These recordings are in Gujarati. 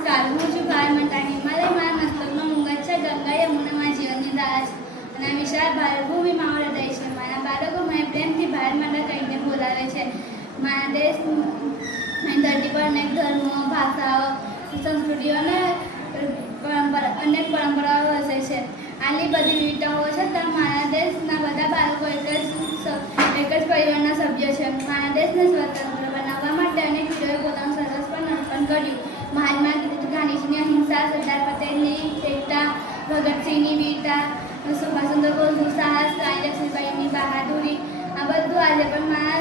હું છું ભારત માતાની હિમાલય મારા મસ્તકનો મુંગત છે. ગંગા યમુના મારા જીવનની ધારા છે અને આ વિશાળ ભારતભૂમિ મારું હૃદય છે. મારા બાળકો મને પ્રેમથી ભારત માતા કહીને બોલાવે છે. મારા દેશ ધરતી પર અનેક ધર્મો, ભાષાઓ, સંસ્કૃતિઓ અને અનેક પરંપરાઓ વસે છે. આટલી બધી વિવિધતાઓ છતાં મારા દેશના બધા બાળકો એક જ પરિવારના સભ્ય છે. મારા દેશને સ્વતંત્ર બનાવવા માટે અનેક વીરોએ પોતાનું સર્વસ્વ અર્પણ કર્યું. મહાત્મા ગાંધીજીની અહિંસા, સરદાર પટેલની એકતા, ભગતસિંહની વીરતા, સુભાષચંદ્ર બોઝનું સાહસ, રાણી લક્ષ્મીબાઈની બહાદુરી, આ બધું આજે પણ મારા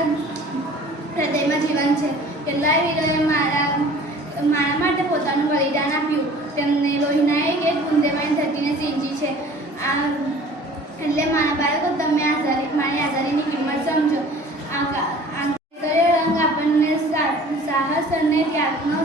હૃદયમાં જીવન છે. કેટલાય વીરોએ મારા માટે પોતાનું બલિદાન આપ્યું. તેમને લોહીના એક બુંદેમાની ધરતીને સિંચી છે. એટલે મારા બાળકો, તમે મારી આઝાદીની કિંમત સમજો. રંગ આપણને સાહસ અને ત્યાગનો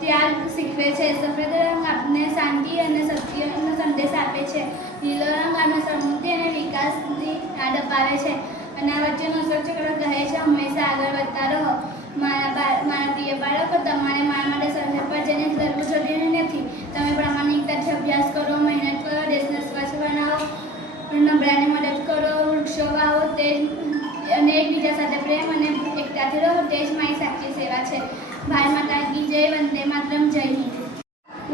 ત્યાગ શીખવે છે. સફેદ રંગ આપણને શાંતિ અને સત્યનો સંદેશ આપે છે. લીલો રંગ આપણને સમૃદ્ધિ અને વિકાસની યાદ અપાવે છે. અને આ વચ્ચેનો અશોકચક્ર કહે છે, હંમેશા આગળ વધતા રહો. મારા પ્રિય બાળકો, તમારે મારા માટે સરહદ પર જઈને લડવું જરૂરી નથી. તમે પ્રામાણિકતાથી અભ્યાસ કરો, મહેનત કરો, દેશને સ્વચ્છ બનાવો, નબળાને મદદ કરો, વૃક્ષો વાવો અને એકબીજા સાથે પ્રેમ અને એકતાથી રહો. તે જ મારી સાચી સેવા છે. ભારત માતા કી જય. વંદે માતરમ. જય હિન્દ.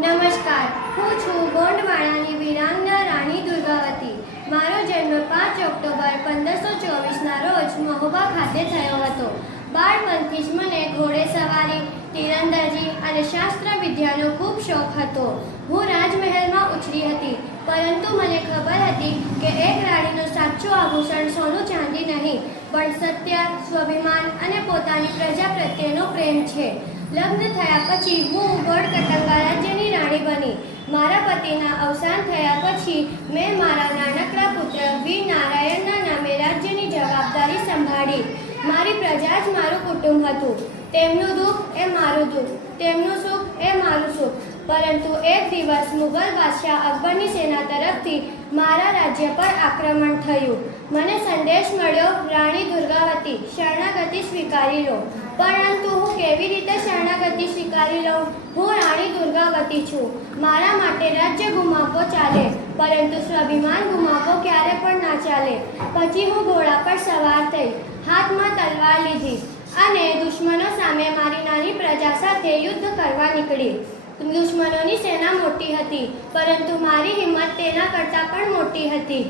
નમસ્કાર, હું છું ગોંડવાડાની વીરાંગના રાણી દુર્ગાવતી. મારો જન્મ 5 ઓક્ટોબર 1524ના રોજ મહોબા ખાતે થયો હતો. બાળપણથી જ મને ઘોડેસવારી, તીરંદાજી અને શાસ્ત્ર વિદ્યાનો ખૂબ શોખ હતો. હું રાજમહેલમાં ઉછરી હતી, પરંતુ મને ખબર હતી કે એક રાણીનું સાચું આભૂષણ સોનું ચાંદી નહીં, પણ સત્ય, સ્વાભિમાન અને પોતાની પ્રજા પ્રત્યેનો પ્રેમ છે. લગ્ન થયા પછી હું ગઢકટંગા રાજ્યની રાણી બની. મારા પતિના અવસાન થયા પછી મેં મારા નાનકડા પુત્ર વીર નારાયણના નામે રાજ્યની જવાબદારી સંભાળી. મારી પ્રજા જ મારું કુટુંબ હતું. તેમનું દુઃખ એ મારું દુઃખ, તેમનું સુખ એ મારું સુખ. પરંતુ એક દિવસ મુગલ બાદશાહ અકબરની સેના તરફથી મારા રાજ્ય પર આક્રમણ થયું. મને સંદેશ મળ્યો, રાણી દુર્ગાવતી, શરણાગતિ સ્વીકારી લો. પરંતુ હું કેવી રીતે શરણાગતિ સ્વીકારી લઉં? હું રાણી દુર્ગાવતી છું. મારા માટે રાજ્ય ગુમાવવો ચાલે, પરંતુ સ્વાભિમાન ગુમાવવો ક્યારે પણ ના ચાલે. પછી હું ઘોડા પર સવાર થઈ, હાથમાં તલવાર લીધી અને દુશ્મનો સામે મારી નાની પ્રજા સાથે યુદ્ધ કરવા નીકળી. દુશ્મનોની સેના મોટી હતી, પરંતુ મારી હિંમત તેના કરતાં પણ મોટી હતી.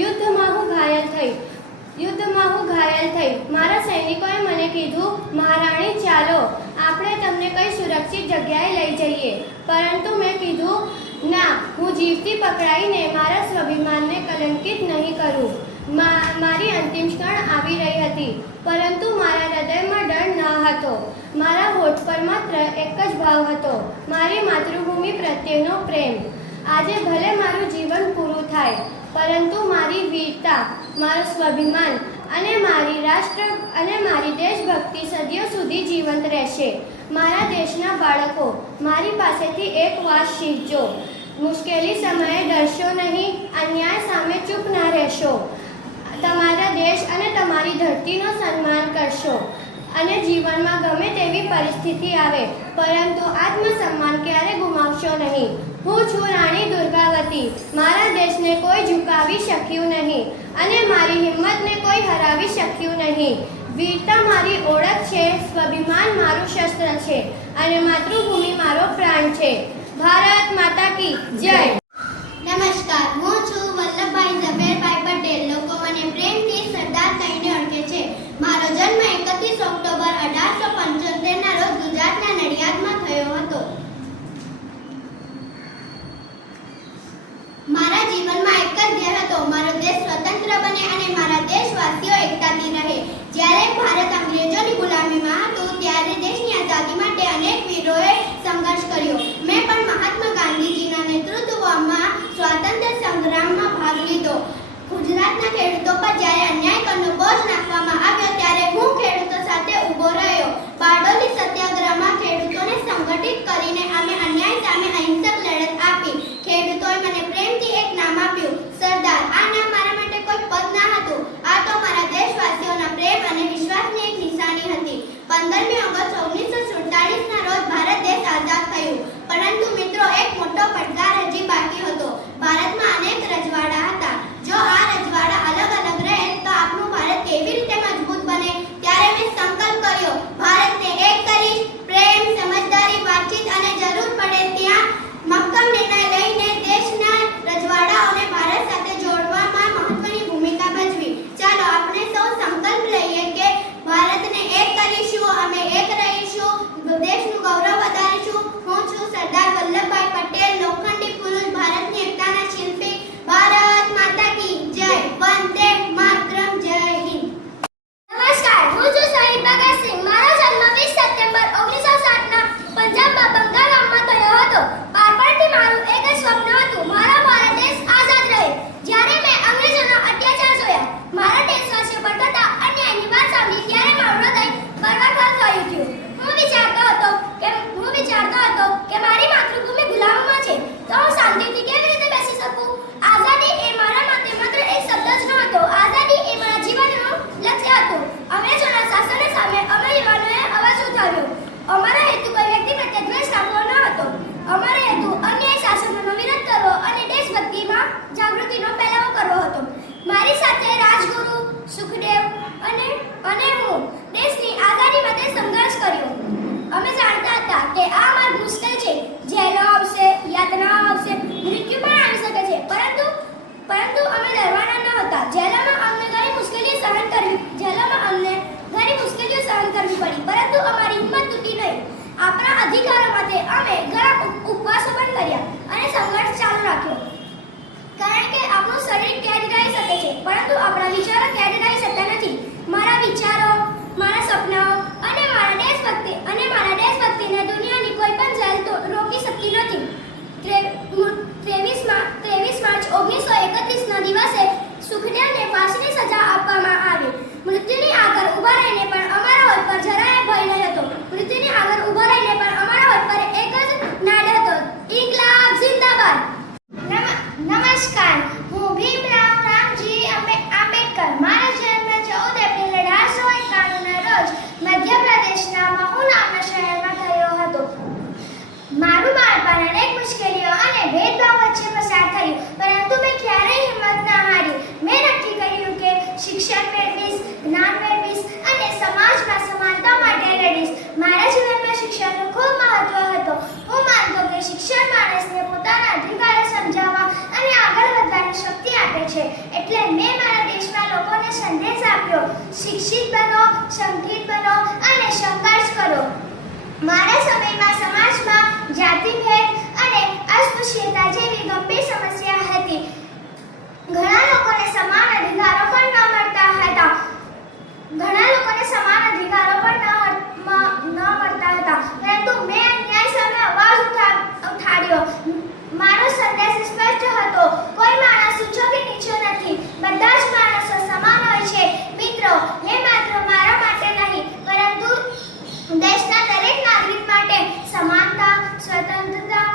યુદ્ધમાં હું ઘાયલ થઈ. મારા સૈનિકોએ મને કીધું, મહારાણી, ચાલો, આપણે તમને કઈ સુરક્ષિત જગ્યાએ લઈ જઈએ. પરંતુ મેં કીધું, ના, હું જીવતી પકડાઈને મારા સ્વાભિમાનને કલંકિત નહીં કરું. મારી અંતિમ ક્ષણ આવી રહી હતી, પરંતુ મારા હૃદયમાં ડર ન હતો. મારા હોઠ પર માત્ર એક જ ભાવ હતો, મારી માતૃભૂમિ પ્રત્યેનો પ્રેમ. આજે ભલે મારું જીવન પૂરું થાય, પરંતુ મારી વીરતા, મારું સ્વાભિમાન અને મારી રાષ્ટ્ર અને મારી દેશભક્તિ સદીઓ સુધી જીવંત રહેશે. મારા દેશના બાળકો, મારી પાસેથી એક વાત શીખજો. મુશ્કેલી સમયે ડરશો નહીં, અન્યાય સામે ચૂપ ના રહેશો. તમારા દેશ અને તમારી ધરતીનો સન્માન કરશો અને જીવનમાં ગમે તેવી પરિસ્થિતિ આવે, પરંતુ આત્મસન્માન ક્યારે ગુમાવશો નહીં. હું છું રાણી દુર્ગાવતી. મારા દેશને કોઈ ઝુકાવી શક્યું નહીં અને મારી હિંમતને કોઈ હરાવી શક્યું નહીં. વીરતા મારી ઓળખ છે, સ્વાભિમાન મારું શસ્ત્ર છે અને માતૃભૂમિ મારો પ્રાણ છે. ભારત માતા કી જય. નમસ્કાર, હું છું વલ્લભભાઈ ઝવેરભાઈ પટેલ. લોકો મને પ્રેમથી સરદાર કહીને ઓળખે છે. મારો જન્મ 31 ઓક્ટોબર 1875ના રોજ ગુજરાતના નડિયાદમાં થયો હતો. મારા જીવનમાં એક જ ધ્યેય હતો, મારો દેશ સ્વતંત્ર બને અને મારા દેશવાસીઓ એકતાથી રહે. જ્યારે ભારત અંગ્રેજોની ગુલામીમાં હતું, ત્યારે દેશની આઝાદી માટે અનેક વીરોએ સંઘર્ષ કર્યો. મેં પણ મહાત્મા ગાંધીજીના નેતૃત્વમાં સ્વાતંત્ર્ય સંગ્રામમાં ભાગ લીધો. ગુજરાતના ખેડૂતો પર જ્યારે અન્યાય કરનો બોજ નાખવામાં આવ્યો, ત્યારે હું ખેડૂતો સાથે ઊભો રહ્યો. બારડોલી સત્યાગ્રહમાં ખેડૂતોને સંગઠિત કરીને અમે અન્યાય સામે અહિંસક લડત આપી. ખેડૂતોએ મને પ્રેમથી એક નામ આપ્યું, સરદાર. આ નામ મારા માટે કોઈ પદ ના હતું, શહીદ ભગતસિંહ. મારો જન્મ 20 સપ્ટેમ્બર 1960ના પંજાબમાં બંગા ગામમાં થયો હતો. બાળપણથી મારું એક જ સ્વપ્ન હતું, મારો ભારત દેશ આઝાદ રહે. જ્યારે મેં અંગ્રેજોના અત્યાચાર જોયા, મારા દેશવાસીઓ પર થતા અન્યાયની વાત સાંભળી, ત્યારે મારું હૃદય બરબાદ થઈ ઉઠ્યું. હું વિચારતો હતો કે મારી માતૃભૂમિ ગુલામમાં છે, તો હું શાંતિથી કેવી રીતે બેસી શકું? આઝાદી એ મારા માટે માત્ર એક શબ્દ જ નહોતો, આઝાદી એ મારા જીવનનું લક્ષ્ય હતું. અંગ્રેજોના શાસન સામે અમે યુવાનોએ અવાજ ઉઠાવ્યો. અમારો હેતુ કોઈ વ્યક્તિ પ્રત્યે દ્વેષ રાખવો ન હતો. અમારો હેતુ અન્યાય શાસનનો વિરોધ કરવો અને દેશભક્તિમાં જાગૃતિનો ફેલાવો કરવો હતો. મારી સાથે રાજગુરુ, સુખદેવ અને હું દેશની આઝાદી માટે સંઘર્ષ કર્યો. અમે જાણતા હતા કે આ માર્ગ મુશ્કેલ છે, જેલો આવશે, યાતનાઓ આવશે, મૃત્યુ પણ આવી શકે છે, પરંતુ અમે ડરવાના ન હતા. જેલોમાં અમને ઘણી મુશ્કેલીઓ સહન કરવી પડી, પરંતુ અમારી હિંમત તૂટી નહીં. આપણા અધિકારો માટે અમે ઘણા ઉપવાસો પણ કર્યા અને સંઘર્ષ ચાલુ રાખ્યો. કારણ કે આપણું શરીર કેદ રહી શકે છે, પરંતુ આપણા વિચારો કેદ રહી શકતા નથી. મારા વિચારો, મારા સપનાઓ અને મારા દેશભક્તિને દુનિયાની કોઈ પણ જેલ રોકી શકતી નથી. 23 માર્ચ 1931ના દિવસે સુખદેવને ફાંસીની સજા આપવામાં આવી. મૃત્યુની આગળ ઊભા રહીને પણ અમારા હોઠ પર જરાય ભય ન હતો. એક જ નાદ હતો, ઇન્કલાબ જિંદાબાદ. નમસ્કાર, હું ભીમરાવ રામજી આંબેડકર. મારો જન્મ 14 એપ્રિલ 1891ના રોજ મધ્યપ્રદેશના મહુ નામના શહેરમાં થયો હતો. મારું બાળપણ અનેક મુશ્કેલીઓ અને ભેદભાવ વચ્ચે પસાર થયું, પરંતુ મેં ક્યારેય હિંમત ન હારી. મેં નક્કી કર્યું કે શિક્ષણ મેળવીશ, જ્ઞાન મેળવીશ અને સમાજમાં સમાનતા માટે લડીશ. મારા જીવનમાં શિક્ષણનું ખૂબ મહત્વ હતું. હું માનતો કે શિક્ષણ માણસને પોતાના અધિકારો સમજાવવા અને આગળ વધવાની શક્તિ આપે છે. એટલે મેં મારા દેશના લોકોને સંદેશ આપ્યો, શિક્ષિત બનો, સંગઠિત બનો અને સંઘર્ષ કરો. મારા સમયમાં સમાજમાં જાતિભેદ અને અસ્પૃશ્યતા જેવી ગંભીર સમસ્યા હતી. ઘણા લોકોને સમાન અધિકારો પણ ન મળતા હતા. પરંતુ મેં અન્યાય સામે અવાજ ઉઠાડ્યો. મારો સંદેશ સ્પષ્ટ હતો, કોઈ માણસ ઊંચો કે નીચો નથી, બધા જ માણસો સમાન હોય છે. મિત્રો, મેં માત્ર મારા માટે નહીં, પરંતુ દેશના દરેક નાગરિક માટે સમાનતા, સ્વતંત્રતા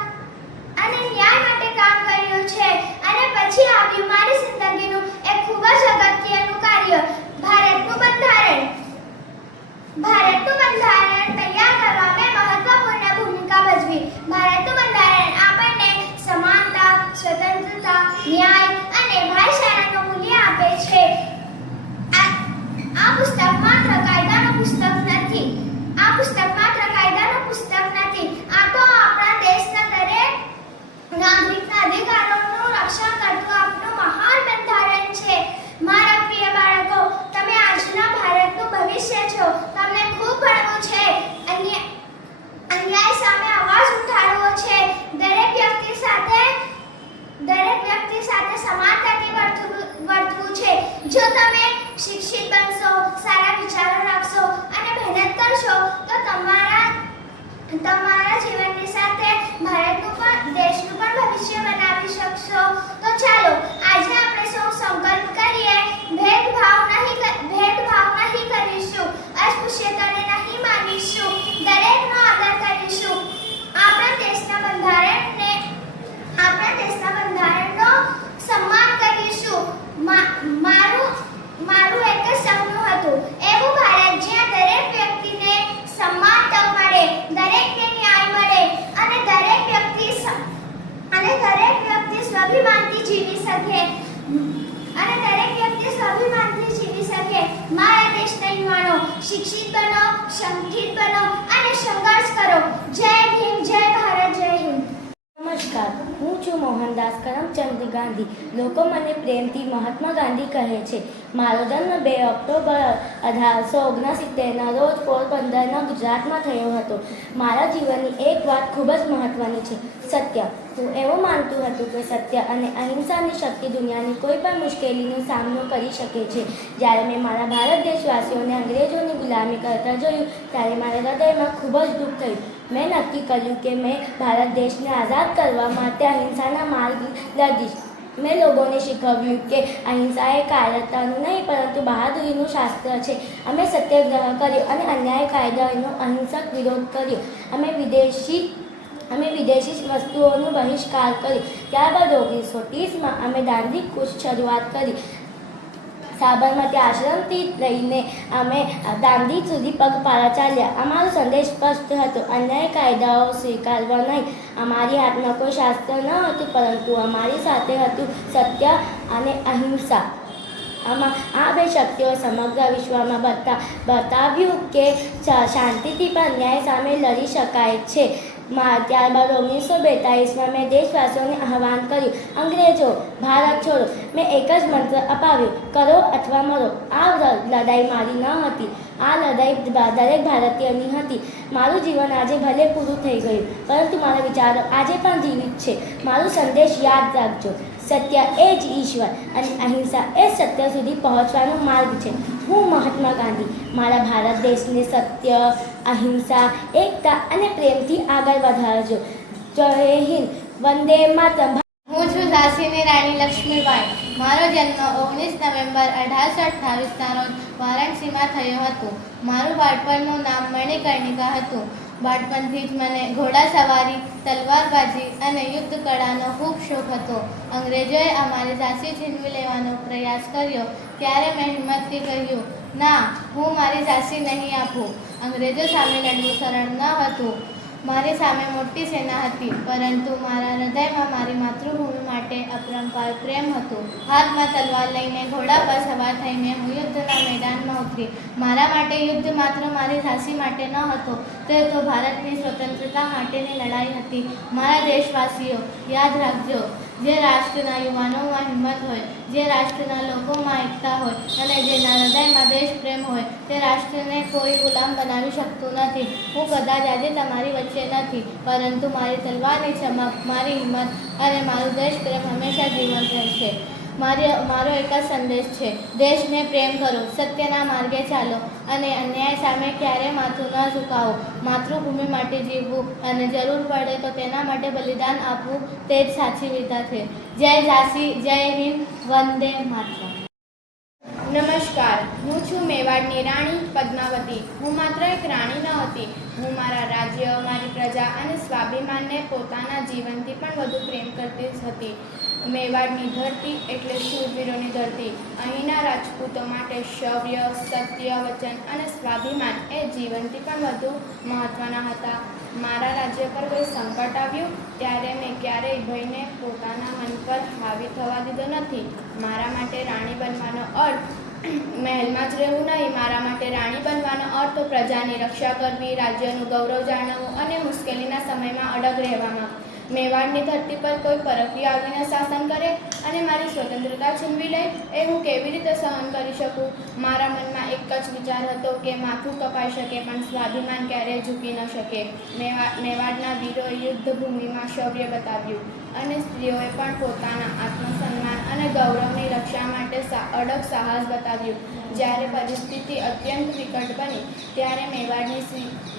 અને ન્યાય માટે કામ કર્યું છે. અને પછી આવ્યું મારી જિંદગીનું એક ખૂબ જ અગત્યનું કાર્ય, ભારતનું બંધારણ. ભારતનું બંધારણ તૈયાર કરવા મેં મહત્વપૂર્ણ ભૂમિકા ભજવી. ભારતનું બંધારણ આપણને સમાનતા, સ્વતંત્રતા, ન્યાય અને ભાઈચારાનું મૂલ્ય આપે છે. આ પુસ્તક માત્ર કાયદાનું પુસ્તક નથી. આ તો આપણા દેશના દરેક નાગરિકના અધિકારોનું રક્ષણ કરતું આપણું મહાન બંધારણ છે. મારા પ્રિય બાળકો, તમે આજના ભારતનું ભવિષ્ય છો. તમને ખૂબ ભણવું છે, અન્યાય સામે અવાજ ઉઠાડવો છે, દરેક વ્યક્તિ સાથે સમાનતાથી વર્તવું છે. જો તમે શિક્ષિત બનશો, સારા વિચારો રાખશો અને મહેનત કરશો, તો તમારા જીવનની સાથે ભારતનું પણ, દેશનું પણ ભવિષ્ય બનાવી શકશો. તો ચાલો આજે આપણે સૌ સંકલ્પ કરીએ, ભેદભાવ નહીં કરીશું, અસ્પૃશ્યતાને નહીં માનીશું, દરેકનો આદર કરીશું. આપણા દેશના બંધારણનો સન્માન કરીશું. મારું એક જ સપનું હતું, એવું ભારત જ્યાં દરેક વ્યક્તિને સમાન તક મળે, દરેકને ન્યાય મળે અને દરેક વ્યક્તિ સ્વાભિમાનથી જીવી શકે. મારા દેશના યુવાનો, શિક્ષિત બનો, સંગઠિત બનો અને સંઘર્ષ કરો. જય ભીમ, જય ભારત, જય હિન્દ. નમસ્કાર, હું છું મોહનદાસ કરમચંદ ગાંધી. લોકો મને પ્રેમથી મહાત્મા ગાંધી કહે છે. મારો જન્મ 2 ઓક્ટોબર 1869ના રોજ પોરબંદરના ગુજરાતમાં થયો હતો. મારા જીવનની એક વાત ખૂબ જ મહત્ત્વની છે, સત્ય. હું એવું માનતું હતું કે સત્ય અને અહિંસાની શક્તિ દુનિયાની કોઈ પણ મુશ્કેલીનો સામનો કરી શકે છે. જ્યારે મેં મારા ભારત દેશવાસીઓને અંગ્રેજોની ગુલામી કરતા જોયું ત્યારે મારા હૃદયમાં ખૂબ જ દુઃખ થયું. મેં નક્કી કર્યું કે મેં ભારત દેશને આઝાદ કરવા માટે અહિંસાના માર્ગ લડીશ. મેં લોકોને શીખવ્યું કે અહિંસા એ કાયરતાનું નહીં પરંતુ બહાદુરીનું શાસ્ત્ર છે. અમે સત્યાગ્રહ કર્યો અને અન્યાય કાયદાનો અહિંસક વિરોધ કર્યો. અમે વિદેશી વસ્તુઓનો બહિષ્કાર કર્યો. ત્યારબાદ 1930માં અમે દાંડી કૂચ શરૂઆત કરી. સાબરમતી આશ્રમથી લઈને અમે દાંડી સુધી પગપાળા ચાલ્યા. અમારો સંદેશ સ્પષ્ટ હતો: અન્યાય કાયદાઓ સ્વીકારવા નહીં. અમારી હાથમાં કોઈ શાસ્ત્ર ન હતું પરંતુ અમારી સાથે હતું સત્ય અને અહિંસા. આ બે શક્તિઓ સમગ્ર વિશ્વમાં બતાવ્યું કે શાંતિથી પણ અન્યાય સામે લડી શકાય છે. ત્યારબાદ 1942માં મેં દેશવાસીઓને આહ્વાન કર્યું: અંગ્રેજો, ભારત છોડો. મેં એક જ મંત્ર અપાવ્યો: કરો અથવા મરો. આ લડાઈ મારી ન હતી, આ લડાઈ દરેક ભારતીયની હતી. મારું જીવન આજે ભલે પૂરું થઈ ગયું પરંતુ મારા વિચારો આજે પણ જીવિત છે. મારો સંદેશ યાદ રાખજો: સત્ય એ જ ઈશ્વર અને અહિંસા એ સત્ય સુધી પહોંચવાનો માર્ગ છે. હું મહાત્મા ગાંધી મારા ભારત દેશને સત્ય, અહિંસા, એકતા અને પ્રેમથી આગળ વધારજો. જય હિન્દ. વંદે માતરમ. હું છું ઝાંસીની રાણી લક્ષ્મીબાઈ. મારો જન્મ 19 નવેમ્બર 1828ના રોજ વારાણસીમાં થયો હતો. મારું બાળપણનું નામ મણિકર્ણિકા હતું. બાળપણથી જ મને ઘોડાસવારી, તલવારબાજી અને યુદ્ધ કળાનો ખૂબ શોખ હતો. અંગ્રેજોએ અમારી ઝાંસી છીનવી લેવાનો પ્રયાસ કર્યો ત્યારે મેં હિંમતથી કહ્યું: ના, હું મારી ઝાંસી નહીં આપું. અંગ્રેજો સામે લડવું સરળ ન હતું. મારી સામે મોટી સેના હતી પરંતુ મારા હૃદયમાં મારી માતૃભૂમિ માટે અપરંપાર પ્રેમ હતો. હાથમાં તલવાર લઈને ઘોડા પર સવાર થઈને હું યુદ્ધના મેદાનમાં ઉતરી. મારા માટે યુદ્ધ માત્ર મારી ઝાંસી માટે ન હતો, તે તો ભારતની સ્વતંત્રતા માટેની લડાઈ હતી. મારા દેશવાસીઓ, યાદ રાખજો, જે રાષ્ટ્રના યુવાનોમાં હિંમત હોય, જે રાષ્ટ્રના લોકોમાં એકતા હોય અને જેના હૃદયમાં દેશ પ્રેમ હોય, તે રાષ્ટ્રને કોઈ ગુલામ બનાવી શકતું નથી. હું કદાચ આજે તમારી વચ્ચે નથી પરંતુ મારી તલવારની ચમક, મારી હિંમત અને મારું દેશ પ્રેમ હંમેશા જીવંત રહેશે. મારો એક જ સંદેશ છે: દેશને પ્રેમ કરો, સત્યના માર્ગે ચાલો અને અન્યાય સામે ક્યારેય માથું ન ઝુકાવો. માતૃભૂમિ માટે જીવવું અને જરૂર પડે તો તેના માટે બલિદાન આપવું, તે જ સાચી વીરતા છે. જય ઝાંસી, જય હિન્દ, વંદે માતરમ. નમસ્કાર, હું છું મેવાડની રાણી પદ્માવતી. હું માત્ર એક રાણી ન હતી, હું મારા રાજ્ય, મારી પ્રજા અને સ્વાભિમાનને પોતાના જીવનથી પણ વધુ પ્રેમ કરતી હતી. મેવાડની ધરતી એટલે શૂરવીરોની ધરતી. અહીંના રાજપૂતો માટે શૌર્ય, સત્ય, વચન અને સ્વાભિમાન એ જીવનથી પણ વધુ મહત્ત્વના હતા. મારા રાજ્ય પર કોઈ સંકટ આવ્યું ત્યારે મેં ક્યારેય ભયને પોતાના મન પર હાવી થવા દીધો નથી. મારા માટે રાણી બનવાનો અર્થ મહેલમાં જ રહેવું નહીં. મારા માટે રાણી બનવાનો અર્થ તો પ્રજાની રક્ષા કરવી, રાજ્યનું ગૌરવ જાળવવું અને મુશ્કેલીના સમયમાં અડગ રહેવામાં. મેવાડની ધરતી પર કોઈ પરકીય આવીને શાસન કરે અને મારી સ્વતંત્રતા છીનવી લે, એ હું કેવી રીતે સહન કરી શકું? મારા મનમાં એક જ વિચાર હતો કે માથું કપાઈ શકે પણ સ્વાભિમાન ક્યારેય ઝૂકી ન શકે. મેવાડના વીરોએ યુદ્ધભૂમિમાં શૌર્ય બતાવ્યું અને સ્ત્રીઓએ પણ પોતાના આત્મસન્માન અને ગૌરવની રક્ષા માટે અડગ સાહસ બતાવ્યું. જ્યારે પરિસ્થિતિ અત્યંત વિકટ બની ત્યારે મેવાડની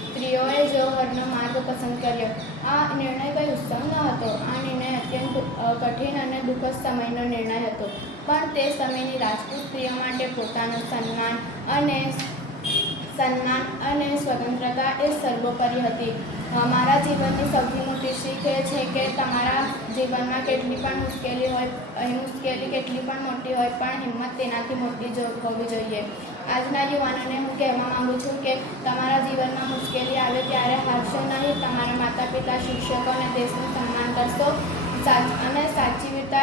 સ્ત્રીઓએ જૌહરનો માર્ગ પસંદ કર્યો. આ નિર્ણય કોઈ ઉત્સવ ન હતો. આ નિર્ણય અત્યંત કઠિન અને દુઃખદ સમયનો નિર્ણય હતો, પણ તે સમયની રાજપૂત સ્ત્રીઓ માટે પોતાનું સન્માન અને સ્વતંત્રતા એ સર્વોપરી હતી. મારા જીવનની સૌથી મોટી શીખ એ છે કે તમારા જીવનમાં કેટલી પણ મુશ્કેલી હોય, મુશ્કેલી કેટલી પણ મોટી હોય પણ હિંમત તેનાથી મોટી હોવી જોઈએ. આજના યુવાનોને હું કહેવા માગું છું કે તમારા જીવનમાં મુશ્કેલી આવે ત્યારે હારશો નહીં. તમારા માતા પિતા, શિક્ષકો અને દેશનું સન્માન કરશો અને સાચી વીરતા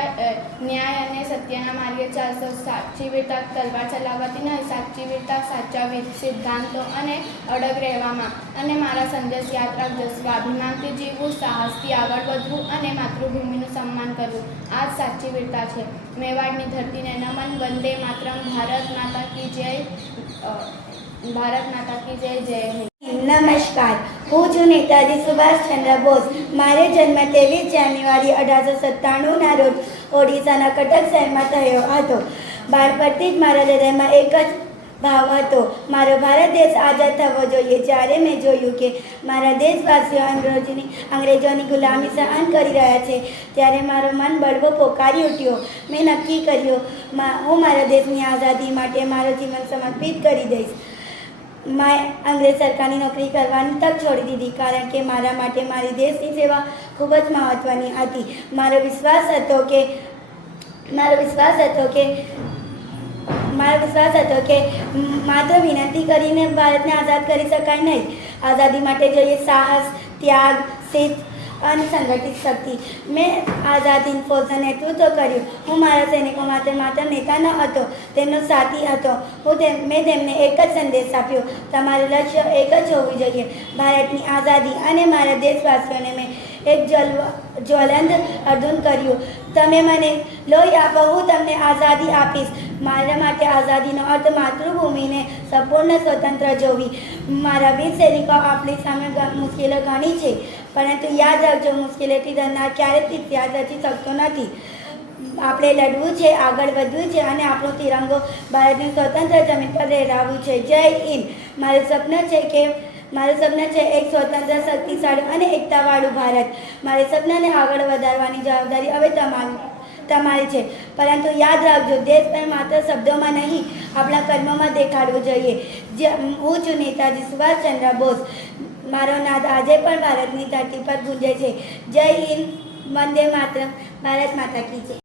ન્યાય અને સત્યના માર્ગે ચાલશો. સાચી વીરતા તલવાર ચલાવવાથી નહીં, સાચી વીરતા સાચા સિદ્ધાંતો અને અડગ રહેવામાં. અને મારા સંદેશ યાદ રાખજો: સ્વાભિમાનથી જીવવું, સાહસથી આગળ વધવું અને માતૃભૂમિનું સન્માન કરવું, આ જ સાચી વીરતા છે. મેવાડની ધરતીને નમન. વંદે માતરમ. ભારત માતા કી જય. ભારત માતા કી જય. જય હિન્દ. નમસ્કાર, હું છું નેતાજી સુભાષચંદ્ર બોઝ. મારો જન્મ 23 જાન્યુઆરી 1897ના રોજ ઓડિશાના કટક શહેરમાં થયો હતો. બાળપણથી જ મારા હૃદયમાં એક જ ભાવ હતો, મારો ભારત દેશ આઝાદ થવો જોઈએ. જ્યારે મેં જોયું કે મારા દેશવાસીઓ અંગ્રેજોની ગુલામી સહન કરી રહ્યા છે, ત્યારે મારો મન બળવો પોકારી ઉઠ્યો. મેં નક્કી કર્યું, હું મારા દેશની આઝાદી માટે મારું જીવન સમર્પિત કરી દઈશ. મેં અંગ્રેજ સરકારની નોકરી કરવાની તક છોડી દીધી, કારણ કે મારા માટે મારી દેશની સેવા ખૂબ જ મહત્ત્વની હતી. મારો વિશ્વાસ હતો કે માત્ર વિનંતી કરીને ભારતને આઝાદ કરી શકાય નહીં. આઝાદી માટે જોઈએ સાહસ, ત્યાગ, શિસ્ત અને સંગઠિત શક્તિ. મેં આઝાદ હિંદ ફૌજનું નેતૃત્વ કર્યું. હું મારા સૈનિકો માટે માત્ર નેતા ન હતો, તેમનો સાથી હતો. મેં તેમને એક જ સંદેશ આપ્યો, તમારું લક્ષ્ય એક જ હોવું જોઈએ, ભારતની આઝાદી. અને મારા દેશવાસીઓને મેં એક જ્વલંત અર્જુન કર્યું, તમે મને લોહી આપો, હું તમને આઝાદી આપીશ. મારા માટે આઝાદીનો અર્થ માતૃભૂમિને સંપૂર્ણ સ્વતંત્ર જોવી. મારા વીર સૈનિકો, આપણી સામે મુશ્કેલીઓ ઘણી છે, પરંતુ યાદ રાખજો, મુશ્કેલીઓથી ડરનાર ક્યારેય ઇતિહાસ રચી શકતો નથી. આપણે લડવું છે, આગળ વધવું છે અને આપણો તિરંગો ભારતની સ્વતંત્ર જમીન પર લહેરાવવું છે. જય હિન્દ. મારું સપનું છે એક સ્વતંત્ર, શક્તિશાળી અને એકતાવાળું ભારત. મારી સપનાને આગળ વધારવાની જવાબદારી હવે તમારી છે, પરંતુ યાદ રાખજો, દેશ પ્રેમ માત્ર શબ્દોમાં નહીં, આપણા કર્મોમાં દેખાડવું જોઈએ. હું છું નેતાજી સુભાષચંદ્ર બોઝ. મારો નાદ આજે પણ ભારતની ધરતી પર ગુંજે છે. જય હિન્દ, વંદે માતરમ, ભારત માતા કી જય.